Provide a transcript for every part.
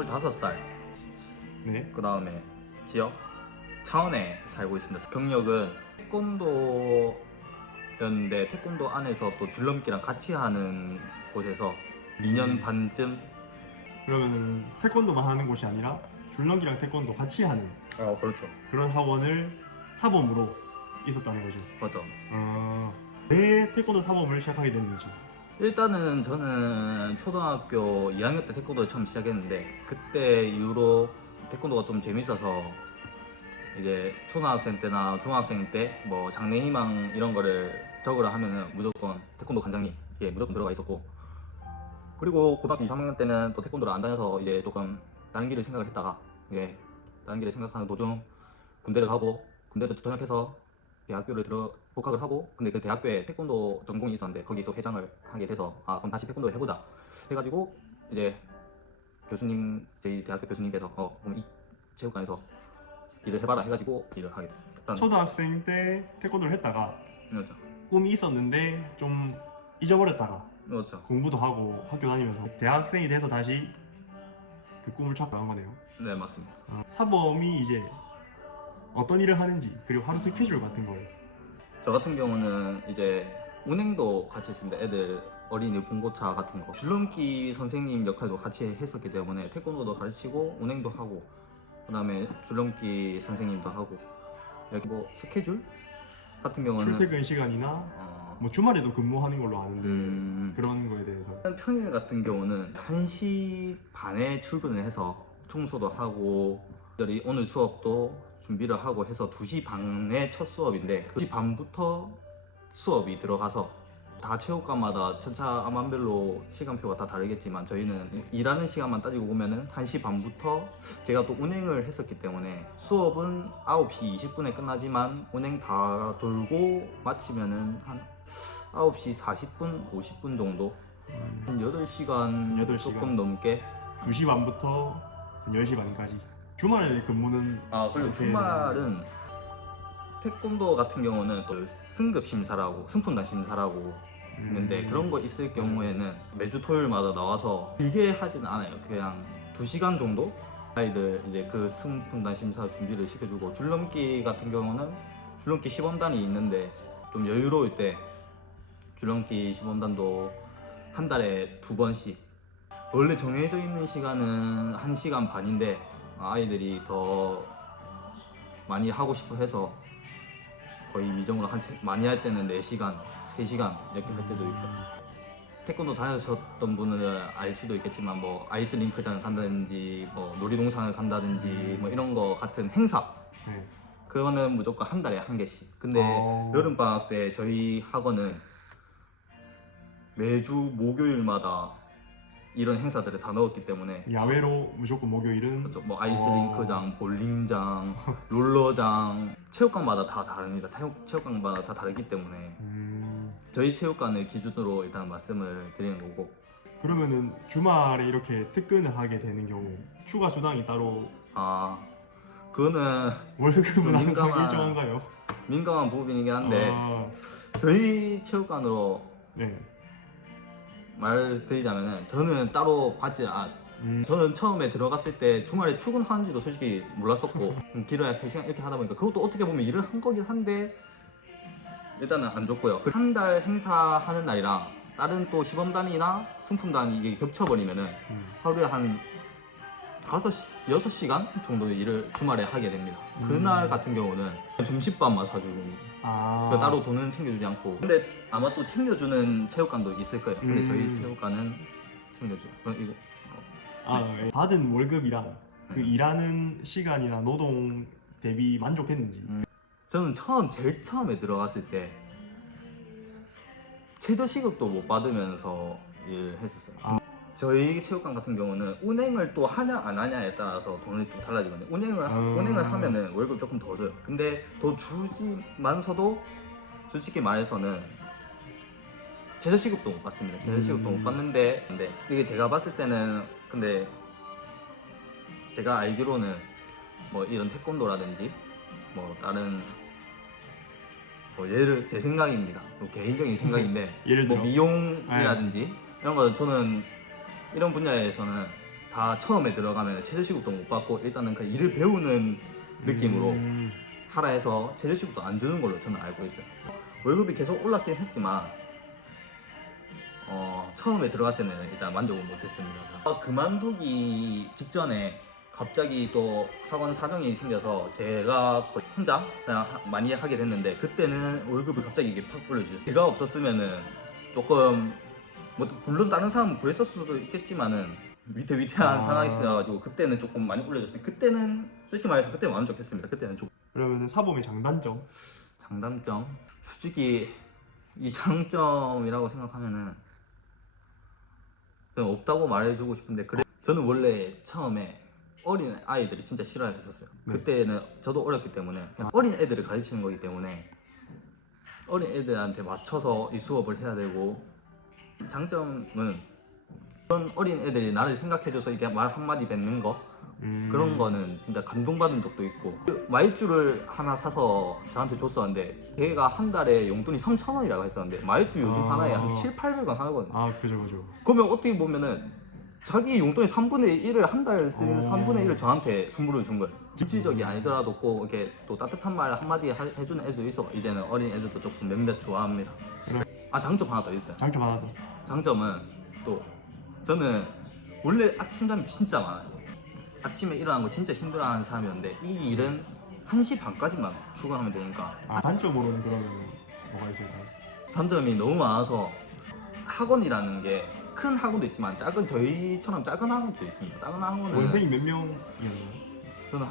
25살. 네. 그 다음에 지역 차원에 살고 있습니다. 경력은 태권도였는데 태권도 안에서 또 줄넘기랑 같이 하는 곳에서 2년 반쯤. 그러면은 태권도만 하는 곳이 아니라 줄넘기랑 태권도 같이 하는 그렇죠. 그런 학원을 사범으로 있었다는 거죠. 맞죠. 왜 태권도 사범을 시작하게 됐는지. 일단은 저는 초등학교 2학년 때 태권도를 처음 시작했는데 그때 이후로 태권도가 좀 재밌어서 이제 초등학생 때나 중학생 때 뭐 장래희망 이런 거를 적으라 하면은 무조건 태권도 관장님 무조건 들어가 있었고, 그리고 고등학교 2, 3학년 때는 또 태권도를 안 다녀서 이제 조금 다른 길을 생각을 했다가 다른 길을 생각하는 도중 군대를 가고 군대도 전역해서 대학교를 복학을 하고, 근데 그 대학교에 태권도 전공이 있었는데 거기 또 회장을 하게 돼서 그럼 다시 태권도를 해보자 해가지고 이제 저희 대학교 교수님께서 그럼 이 체육관에서 일을 해봐라 해가지고 일을 하게 됐습니다. 초등학생 때 태권도를 했다가 그렇죠. 꿈이 있었는데 좀 잊어버렸다가 그렇죠. 공부도 하고 학교 다니면서 대학생이 돼서 다시 그 꿈을 찾고 한 거네요. 네, 맞습니다. 사범이 이제 어떤 일을 하는지, 그리고 하루 스케줄 같은 걸. 저 같은 경우는 이제 운행도 같이 했습니다. 애들 어린이 봉고차 같은 거 줄넘기 선생님 역할도 같이 했었기 때문에 태권도도 가르치고 운행도 하고 그 다음에 줄넘기 선생님도 하고, 여기 뭐 스케줄 같은 경우는 출퇴근 시간이나 뭐 주말에도 근무하는 걸로 아는데 그런 거에 대해서. 평일 같은 경우는 1시 반에 출근을 해서 청소도 하고 오늘 수업도 준비를 하고 해서 2시 반에 첫 수업인데 2시 반부터 수업이 들어가서 다 체육관마다 천차만별로 시간표가 다 다르겠지만 저희는 일하는 시간만 따지고 보면은 1시 반부터 제가 또 운행을 했었기 때문에 수업은 9시 20분에 끝나지만 운행 다 돌고 마치면은 한 9시 40분, 50분 정도, 한 8시간 8시간. 조금 넘게. 2시 반부터 한 10시 반까지. 주말에 근무는 그리고 어떻게 주말은 태권도 같은 경우는 또 승급 심사라고 승품단 심사라고 있는데 그런 거 있을 경우에는 매주 토요일마다 나와서 길게 하지는 않아요. 그냥 2시간 정도 아이들 이제 그 승품단 심사 준비를 시켜주고, 줄넘기 같은 경우는 줄넘기 시범단이 있는데 좀 여유로울 때 줄넘기 시범단도 한 달에 2번씩. 원래 정해져 있는 시간은 1시간 반인데 아이들이 더 많이 하고 싶어 해서 거의 미정으로 많이 할 때는 4시간, 3시간 이렇게 할 때도 있고. 태권도 다니셨던 분은 알 수도 있겠지만 뭐 아이스링크장을 간다든지 뭐 놀이동산을 간다든지 뭐 이런 거 같은 행사, 네. 그거는 무조건 한 달에 1개씩. 근데 여름방학 때 저희 학원은 매주 목요일마다 이런 행사들을 다 넣었기 때문에 야외로 무조건 목요일은 그렇죠. 뭐 아이스링크장, 볼링장, 롤러장, 체육관마다 다 다릅니다. 체육관마다 다 다르기 때문에 저희 체육관을 기준으로 일단 말씀을 드리는 거고. 그러면은 주말에 이렇게 특근을 하게 되는 경우 추가 수당이 따로 그거는 월급은 항상 민감한- 일정한가요? 민감한 부분이긴 한데 저희 체육관으로 네. 말드리자면은 저는 따로 받지 않았어요. 저는 처음에 들어갔을 때 주말에 출근하는지도 솔직히 몰랐었고 길어야 3시간 이렇게 하다 보니까 그것도 어떻게 보면 일을 한 거긴 한데 일단은 안 줬고요. 한 달 행사하는 날이랑 다른 또 시범단이나 승품단이 이게 겹쳐버리면은 하루에 한 6시간 정도 일을 주말에 하게 됩니다. 그날 같은 경우는 점심밥만 사주고 따로 돈은 챙겨주지 않고. 근데 아마 또 챙겨주는 체육관도 있을 거예요. 근데 저희 체육관은 챙겨줘요. 이거 네. 받은 월급이랑 그 일하는 시간이나 노동 대비 만족했는지. 저는 제일 처음에 들어갔을 때 최저시급도 못 받으면서 일했었어요. 저희 체육관 같은 경우는 운행을 또 하냐 안 하냐에 따라서 돈이 좀 달라지거든요. 운행을 하면은 월급 조금 더 줘요. 근데 더 주지만서도 솔직히 말해서는 최저시급도 못 받습니다. 최저시급도 못 받는데 근데 이게 제가 봤을 때는 근데 제가 알기로는 뭐 이런 태권도라든지 뭐 다른 뭐 제 생각입니다. 뭐 개인적인 생각인데 예를 뭐 들어? 미용이라든지 이런 거 저는 이런 분야에서는 다 처음에 들어가면 최저시급도 못 받고 일단은 그 일을 배우는 느낌으로 하라 해서 최저시급도 안 주는 걸로 저는 알고 있어요. 월급이 계속 올랐긴 했지만 처음에 들어갔을 때는 일단 만족을 못했습니다. 그만두기 직전에 갑자기 또 학원 사정이 생겨서 제가 거의 혼자 그냥 많이 하게 됐는데 그때는 월급이 갑자기 이게 팍 올려주셨어요. 제가 없었으면은 조금 뭐 물론 다른 사람은 구했을 수도 있겠지만은 위태위태한 상황이 있어가지고 그때는 조금 많이 올려줬어요. 그때는 솔직히 말해서 그때 만족했습니다. 그때는 좀 그러면 사범의 장단점? 장단점 솔직히 이 장점이라고 생각하면은 저는 없다고 말해주고 싶은데 그래 저는 원래 처음에 어린 아이들이 진짜 싫어했었어요. 네. 그때는 저도 어렸기 때문에 그냥 어린 애들을 가르치는 거기 때문에 어린 애들한테 맞춰서 이 수업을 해야 되고 장점은 그런 어린 애들이 나를 생각해줘서 이렇게 말 한마디 뱉는 거 그런 거는 진짜 감동받은 적도 있고 그 마이쮸를 하나 사서 저한테 줬었는데 걔가 한 달에 용돈이 3,000원이라고 했었는데 마이쮸 요즘 하나에 한 700~800원 하거든요. 아 그죠. 그러면 어떻게 보면은 자기 용돈의 3분의 1을 한 달 쓰는 3분의 1을 저한테 선물을 준 거예요. 물질적이 아니더라도 꼭 이렇게 또 따뜻한 말 한마디 해주는 애도 있어. 이제는 어린 애들도 조금 몇몇 좋아합니다. 장점 하나 더 있어요. 장점 하나 더. 장점은 또 저는 원래 아침잠이 진짜 많아요. 아침에 일어나는 거 진짜 힘들어하는 사람이었는데 이 일은 1시 반까지만 출근하면 되니까 단점으로는 그러면 뭐가 있을까요? 단점이 너무 많아서 학원이라는 게 큰 학원도 있지만 저희처럼 작은 학원도 있습니다. 작은 학원은 원생이 몇 명이었나요? 저는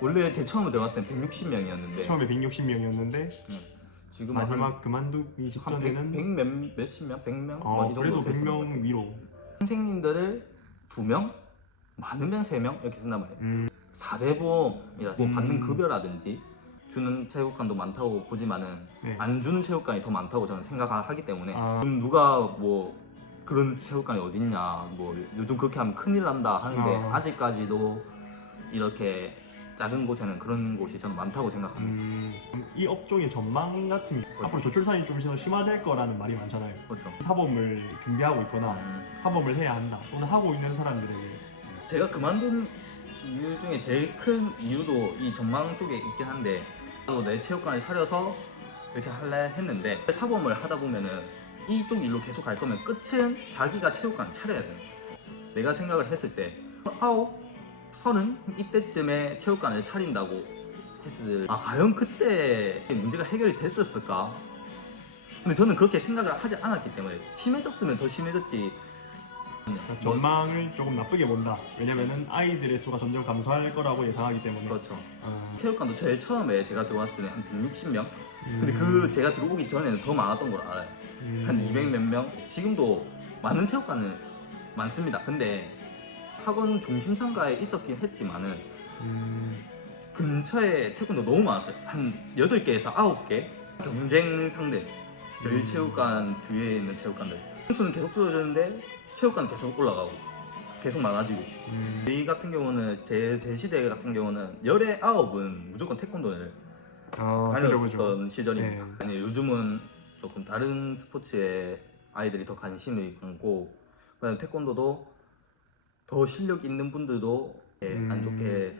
원래 제 처음에 들어갔을 때 160명이었는데 처음에 160명이었는데 지금 마지막 그만두기 직전에는 100 몇십 명? 100명? 이 정도 그래도 됐었던 것 100명 같아요. 위로. 선생님들을 2명? 많으면 3명? 이렇게 쓴단 말이에요. 4대 보험이라고 받는 급여라든지 주는 체육관도 많다고 보지만은 네. 안 주는 체육관이 더 많다고 저는 생각하기 때문에 그럼 누가 뭐 그런 체육관이 어딨냐 뭐 요즘 그렇게 하면 큰일 난다 하는데 아직까지도 이렇게 작은 곳에는 그런 곳이 저는 많다고 생각합니다. 이 업종의 전망 같은 게 앞으로 저출산이 좀 더 심화될 거라는 말이 많잖아요. 그렇죠. 사범을 준비하고 있거나 사범을 해야 한다 또는 하고 있는 사람들에게 제가 그만둔 이유 중에 제일 큰 이유도 이 전망 쪽에 있긴 한데 나도 내 체육관을 차려서 이렇게 할래 했는데 사범을 하다 보면은 이쪽 일로 계속 갈 거면 끝은 자기가 체육관을 차려야 돼요. 내가 생각을 했을 때 30 이때쯤에 체육관을 차린다고 했을 때 과연 그때 문제가 해결이 됐었을까? 근데 저는 그렇게 생각을 하지 않았기 때문에 심해졌으면 더 심해졌지. 전망을 조금 나쁘게 본다. 왜냐면은 아이들의 수가 점점 감소할 거라고 예상하기 때문에. 그렇죠. 체육관도 제일 처음에 제가 들어왔을 때는 한 160명? 근데 제가 들어오기 전에는 더 많았던 걸 알아요. 한 200 몇 명? 지금도 많은 체육관은 많습니다. 근데 학원 중심상가에 있었긴 했지만은 근처에 태권도 너무 많았어요. 한 8개에서 9개 경쟁 상대 저희 체육관 주위에 있는 체육관들 수는 계속 줄어드는데 체육관은 계속 올라가고 계속 많아지고 저희 같은 경우는 제 시대 같은 경우는 열의 9은 무조건 태권도를 다녔던 시절입니다. 네. 아니, 요즘은 조금 다른 스포츠에 아이들이 더 관심을 갖고 그다음에 태권도도 더 실력 있는 분들도 안 좋게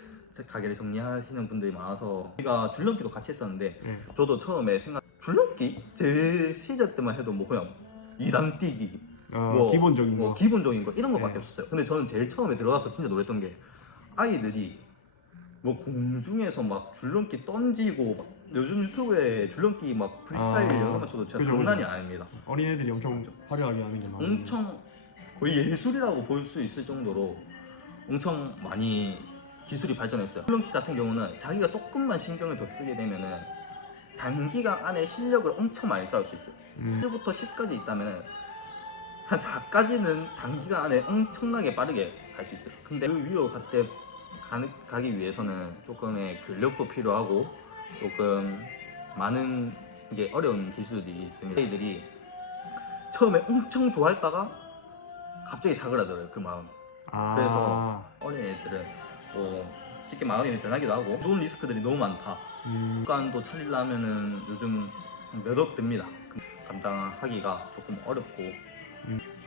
가게를 정리하시는 분들이 많아서 우리가 줄넘기도 같이 했었는데 저도 처음에 줄넘기? 제 시절 때만 해도 뭐 그냥 2단 뛰기 기본적인 거 기본적인 거 이런 거밖에 없었어요. 근데 저는 제일 처음에 들어가서 진짜 놀랬던 게 아이들이 뭐 공중에서 막 줄넘기 던지고 막 요즘 유튜브에 줄넘기 막 프리스타일 이런 것만 쳐도 진짜 장난이 아닙니다. 어린애들이 엄청 화려하게 하는 게 많아요. 엄청 거의 예술이라고 볼 수 있을 정도로 엄청 많이 기술이 발전했어요. 줄넘기 같은 경우는 자기가 조금만 신경을 더 쓰게 되면은 단기간 안에 실력을 엄청 많이 쌓을 수 있어요. 1부터 10까지 있다면 한 4까지는 단기간 안에 엄청나게 빠르게 갈 수 있어요. 근데 그 위로 가기 위해서는 조금의 근력도 필요하고 조금 많은 이게 어려운 기술들이 있습니다. 애들이 처음에 엄청 좋아했다가 갑자기 사그라들어요, 그 마음. 그래서 어린 애들은 또 쉽게 마음이 변하기도 하고 좋은 리스크들이 너무 많다. 체육관도 차리려면은 요즘 몇억 듭니다. 감당하기가 조금 어렵고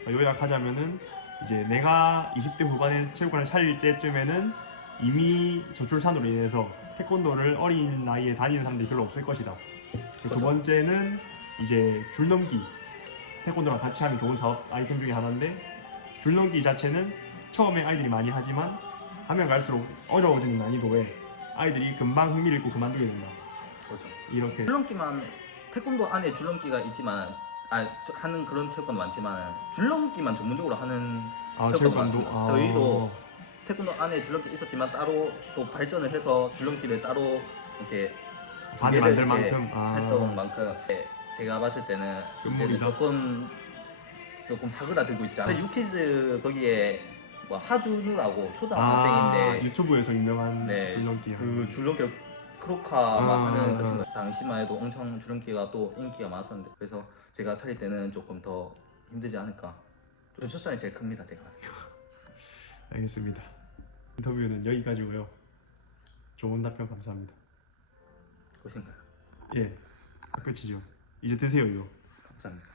요약하자면은 이제 내가 20대 후반에 체육관을 차릴 때쯤에는 이미 저출산으로 인해서 태권도를 어린 나이에 다니는 사람들이 별로 없을 것이다. 그리고 두 그렇죠. 번째는 이제 줄넘기. 태권도랑 같이 하면 좋은 사업 아이템 중에 하나인데 줄넘기 자체는 처음에 아이들이 많이 하지만 가면 갈수록 어려워지는 난이도에 아이들이 금방 흥미를 잃고 그만두게 된다. 그렇죠. 이렇게 줄넘기만 태권도 안에 줄넘기가 있지만 하는 그런 체육관 많지만 줄넘기만 전문적으로 하는 체육관도 체육관도 많습니다. 저희도 태권도 안에 줄넘기 있었지만 따로 또 발전을 해서 줄넘기를 따로 이렇게 반을 기계를 만들 이렇게 만큼 했던 만큼 제가 봤을 때는 이제는 끝물이다. 조금 사그라들고 있지 않아요. 유키즈 거기에 뭐 하준우라고 초등학생인데 유튜브에서 유명한 네, 줄넘기 그 줄넘기를 크로카만 아, 하는 그 아. 친구 당시만 해도 엄청 줄넘기가 또 인기가 많았었는데 그래서 제가 차릴 때는 조금 더 힘들지 않을까. 저출산이 제일 큽니다 제가. 알겠습니다. 인터뷰는 여기까지고요. 좋은 답변 감사합니다. 그것인가요? 예, 끝이죠. 이제 드세요 이거. 감사합니다.